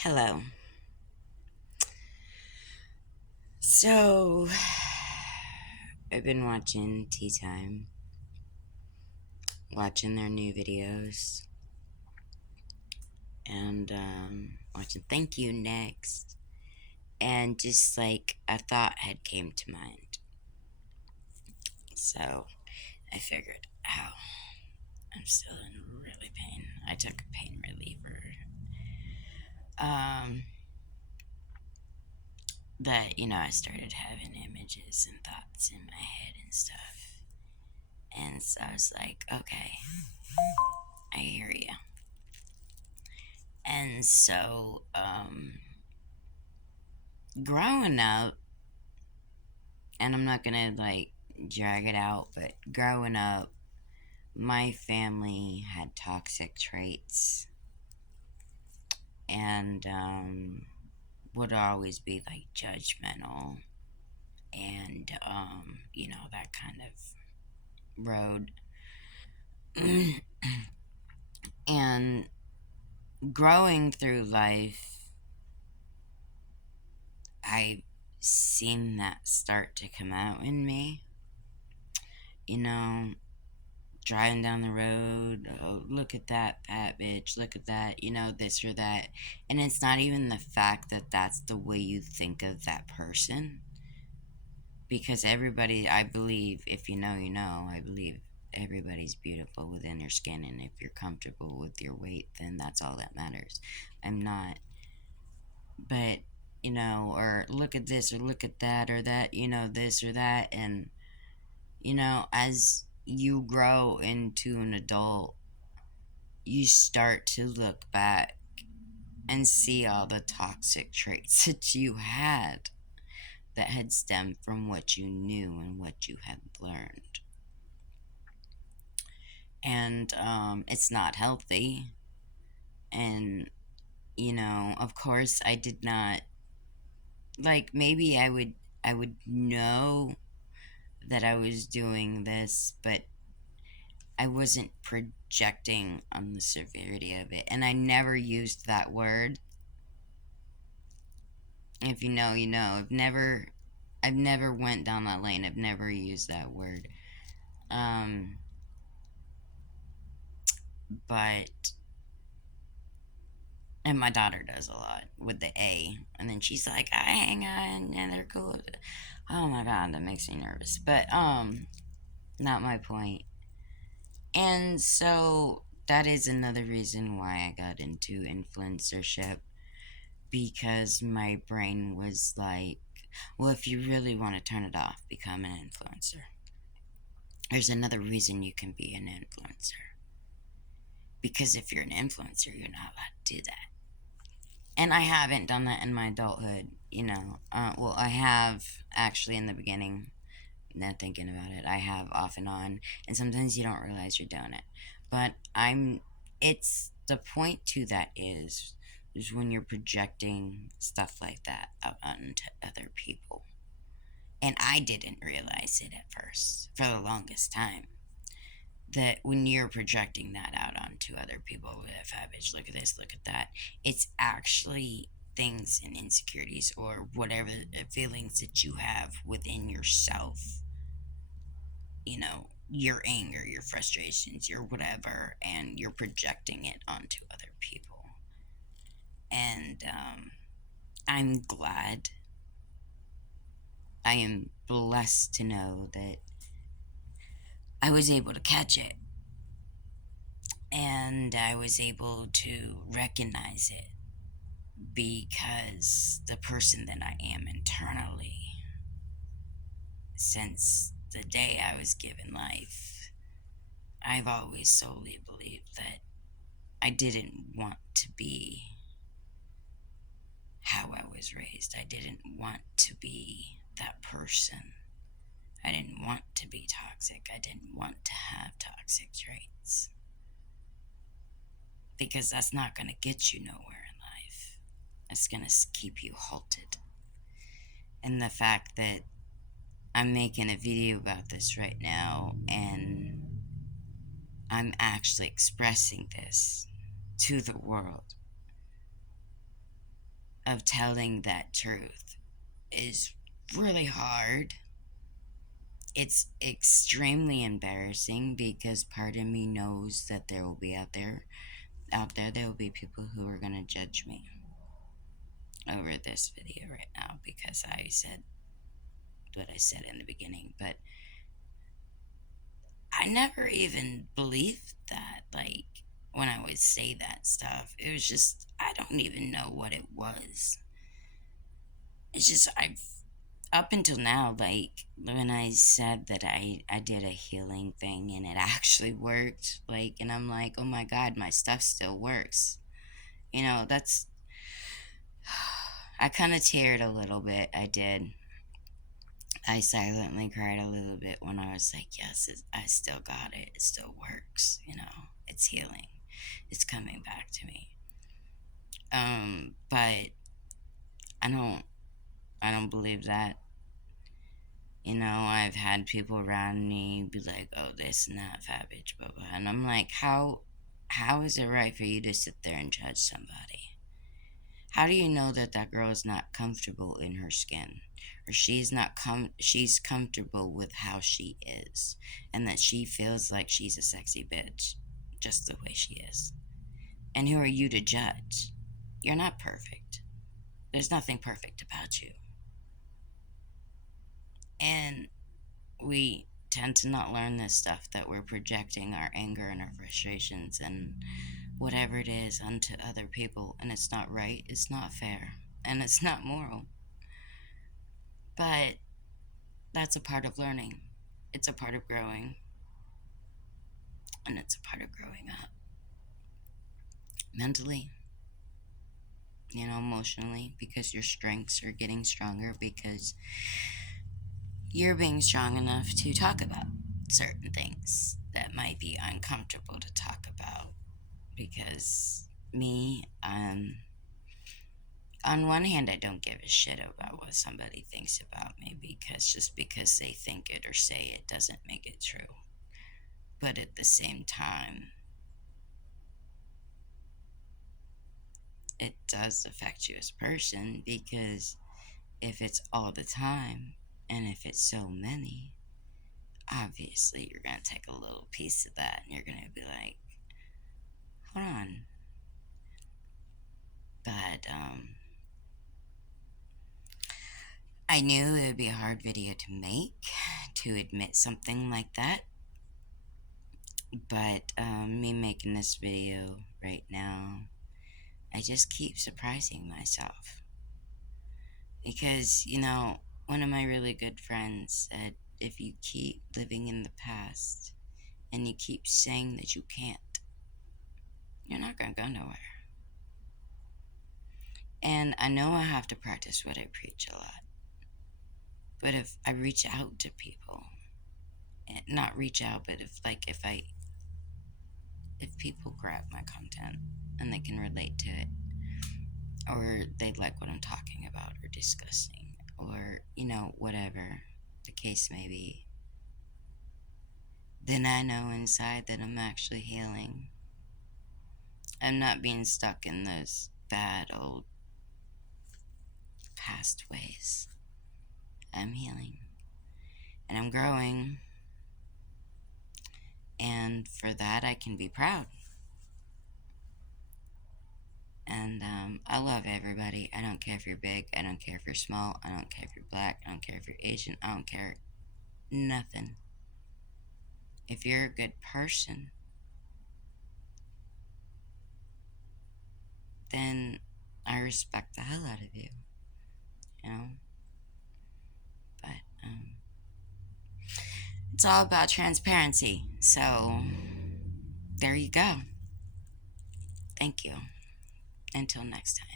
Hello. So, I've been watching Tea Time, watching their new videos, and watching Thank You Next. And just like a thought had came to mind. So, I figured, oh, I'm still in really pain. I took a pain reliever. Um, I started having images and thoughts in my head and stuff. And so I was like, okay, I hear you. And so, growing up, and I'm not gonna like drag it out, but growing up, my family had toxic traits and would always be like judgmental and, that kind of road. And growing through life, I've seen that start to come out in me. You know, driving down the road, oh, look at that fat bitch, look at that, this or that. And it's not even the fact that that's the way you think of that person. Because everybody, I believe, if you know, you know, I believe everybody's beautiful within their skin. And if you're comfortable with your weight, then that's all that matters. I'm not, but, or look at this or look at that or that, this or that. And, as you grow into an adult, you start to look back and see all the toxic traits that you had that had stemmed from what you knew and what you had learned. And it's not healthy. And, of course, I did not, like, maybe I would know that I was doing this, but I wasn't projecting on the severity of it. And I never used that word. If you know, you know. I've never went down that lane. I've never used that word. Um, but and my daughter does a lot with the A, and then she's like, "I hang on, and they're cool." Oh my god, that makes me nervous. But not my point. And so that is another reason why I got into influencership, because my brain was like, well, if you really want to turn it off, become an influencer. There's another reason you can be an influencer. Because if you're an influencer, you're not allowed to do that. And I haven't done that in my adulthood, well, I have actually in the beginning. Now thinking about it, I have off and on, and sometimes you don't realize you're doing it. But it's the point to that is when you're projecting stuff like that out onto other people. And I didn't realize it at first for the longest time, that when you're projecting that out onto other people, with a bitch, look at this, look at that, it's actually things and insecurities or whatever feelings that you have within yourself, your anger, your frustrations, your whatever, and you're projecting it onto other people. And I'm glad, I am blessed to know that I was able to catch it, and I was able to recognize it, because the person that I am internally, since the day I was given life, I've always solely believed that I didn't want to be how I was raised. I didn't want to be that person. I didn't want to be toxic. I didn't want to have toxic traits. Because that's not going to get you nowhere in life. It's going to keep you halted. And the fact that I'm making a video about this right now, and I'm actually expressing this to the world, of telling that truth is really hard. It's extremely embarrassing because part of me knows that there will be there will be people who are going to judge me over this video right now because I said what I said in the beginning, but I never even believed that. Like, when I would say that stuff, it was just, I don't even know what it was. It's just, up until now, like, when I said that I did a healing thing and it actually worked, like, and I'm like, oh my God, my stuff still works. You know, that's, I kind of teared a little bit. I did. I silently cried a little bit when I was like, yes, I still got it. It still works. You know, it's healing. It's coming back to me. But I don't believe that. You know, I've had people around me be like, oh, this and that, fat bitch, blah, blah. And I'm like, how is it right for you to sit there and judge somebody? How do you know that that girl is not comfortable in her skin? Or she's comfortable with how she is. And that she feels like she's a sexy bitch. Just the way she is. And who are you to judge? You're not perfect. There's nothing perfect about you. And we tend to not learn this stuff, that we're projecting our anger and our frustrations and whatever it is onto other people, and it's not right, it's not fair, and it's not moral. But that's a part of learning. It's a part of growing. And it's a part of growing up. Mentally, you know, emotionally, because your strengths are getting stronger, because you're being strong enough to talk about certain things that might be uncomfortable to talk about. Because me, on one hand, I don't give a shit about what somebody thinks about me, because just because they think it or say it doesn't make it true. But at the same time, it does affect you as a person, because if it's all the time and if it's so many, obviously you're going to take a little piece of that and you're going to be like, hold on. But I knew it would be a hard video to make, to admit something like that. But me making this video right now, I just keep surprising myself. Because, you know, one of my really good friends said, if you keep living in the past and you keep saying that you can't, you're not going to go nowhere. And I know I have to practice what I preach a lot. But if I reach out to people, not reach out, but if people grab my content and they can relate to it, or they like what I'm talking about or discussing, or, you know, whatever the case may be, then I know inside that I'm actually healing. I'm not being stuck in those bad old past ways. I'm healing. And I'm growing. And for that, I can be proud. And I love everybody. I don't care if you're big. I don't care if you're small. I don't care if you're black. I don't care if you're Asian. I don't care. Nothing. If you're a good person, then I respect the hell out of you. You know? But it's all about transparency. So there you go. Thank you. Until next time.